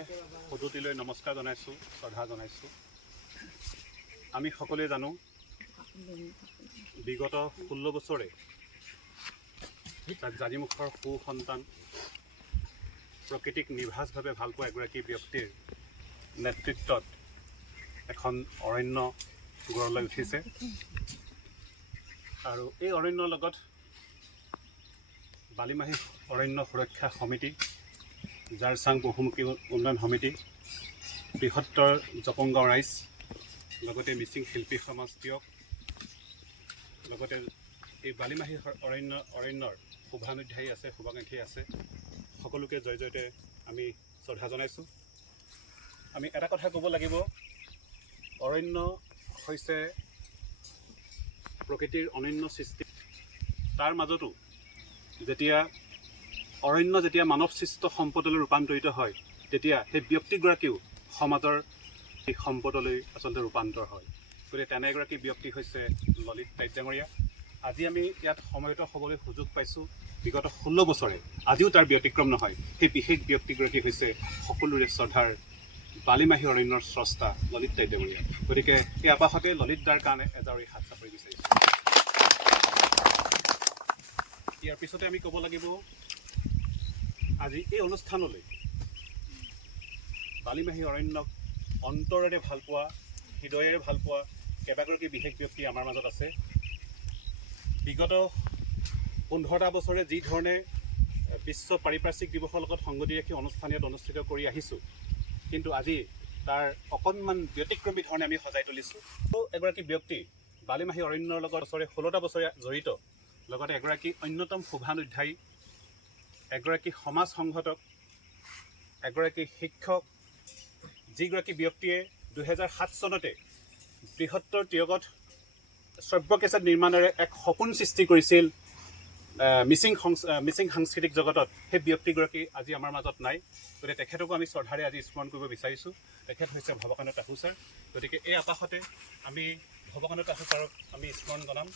পদ্ধতিলৈ নমস্কাৰ জনাইছোঁ, শ্ৰদ্ধা জনাইছোঁ। আমি সকলোৱে জানো বিগত 16 বছৰে জাজিমুখৰ সুসন্তান প্ৰকৃতিক নিভাঁজভাৱে ভালপোৱা এগৰাকী ব্যক্তিৰ নেতৃত্বত এখন অৰণ্য গঢ় লৈ উঠিছে আৰু এই অৰণ্যৰ লগত বালিমাহী অৰণ্য সুৰক্ষা সমিতি, জাৰচাং বহুমুখী উন্নয়ন সমিতি, বৃহত্তৰ জপংগাঁও ৰাইজ, লগতে মিচিং শিল্পী সমাজ দিয়ক, লগতে এই বালিমাহী অৰণ্যৰ শুভানুধ্যায়ী আছে, শুভাকাংক্ষী আছে, সকলোকে জয় জয়তে আমি শ্ৰদ্ধা জনাইছোঁ। আমি এটা কথা ক'ব লাগিব, অৰণ্য হৈছে প্ৰকৃতিৰ অনন্য সৃষ্টি। তাৰ মাজতো যেতিয়া মানৱ সৃষ্ট সম্পদলৈ ৰূপান্তৰিত হয়, তেতিয়া সেই ব্যক্তিগৰাকীও সমাজৰ এই সম্পদলৈ আচলতে ৰূপান্তৰ হয়। গতিকে তেনে এগৰাকী ব্যক্তি হৈছে ললিত টাইটেঙৰীয়া। আজি আমি ইয়াত সমবেত হ'বলৈ সুযোগ পাইছোঁ বিগত 16 বছৰে, আজিও তাৰ ব্যতিক্ৰম নহয়। সেই বিশেষ ব্যক্তিগৰাকী হৈছে সকলোৰে শ্ৰদ্ধাৰ বালিমাহী অৰণ্যৰ স্ৰষ্টা ললিত টাইটেঙৰীয়া। গতিকে এই আপাশতে ললিত দাৰ কাৰণে এজাৰি হাত চাপৰি বিচাৰিছোঁ। ইয়াৰ পিছতে আমি ক'ব লাগিব, আজি এই অনুষ্ঠানলৈ বালিমাহী অৰণ্যক অন্তৰেৰে ভালপোৱা, হৃদয়েৰে ভালপোৱা কেইবাগৰাকী বিশেষ ব্যক্তি আমাৰ মাজত আছে। বিগত 15টা বছৰে যি ধৰণে বিশ্ব পাৰিপাৰ্শ্বিক দিৱসৰ লগত সংগতি ৰাখি অনুষ্ঠান ইয়াত অনুষ্ঠিত কৰি আহিছোঁ, কিন্তু আজি তাৰ অকণমান ব্যতিক্ৰমী ধৰণে আমি সজাই তুলিছোঁ। এগৰাকী ব্যক্তি বালিমাহী অৰণ্যৰ লগত 16টা বছৰে জড়িত, লগতে এগৰাকী অন্যতম শুভানুধ্যায়ী, এগৰাকী সমাজ সংঘটক, এগৰাকী শিক্ষক, যিগৰাকী ব্যক্তিয়ে 2007 চনতে বৃহত্তৰ টিয়কত শ্ৰব্যকেছেট নিৰ্মাণেৰে এক সপোন সৃষ্টি কৰিছিল মিচিং সাংস্কৃতিক জগতত, সেই ব্যক্তিগৰাকী আজি আমাৰ মাজত নাই। গতিকে তেখেতকো আমি শ্ৰদ্ধাৰে আজি স্মৰণ কৰিব বিচাৰিছোঁ। তেখেত হৈছে ভৱকান্ত তাহু ছাৰ। গতিকে এই আপাশতে আমি ভৱকান্ত তাহু ছাৰক আমি স্মৰণ জনাম।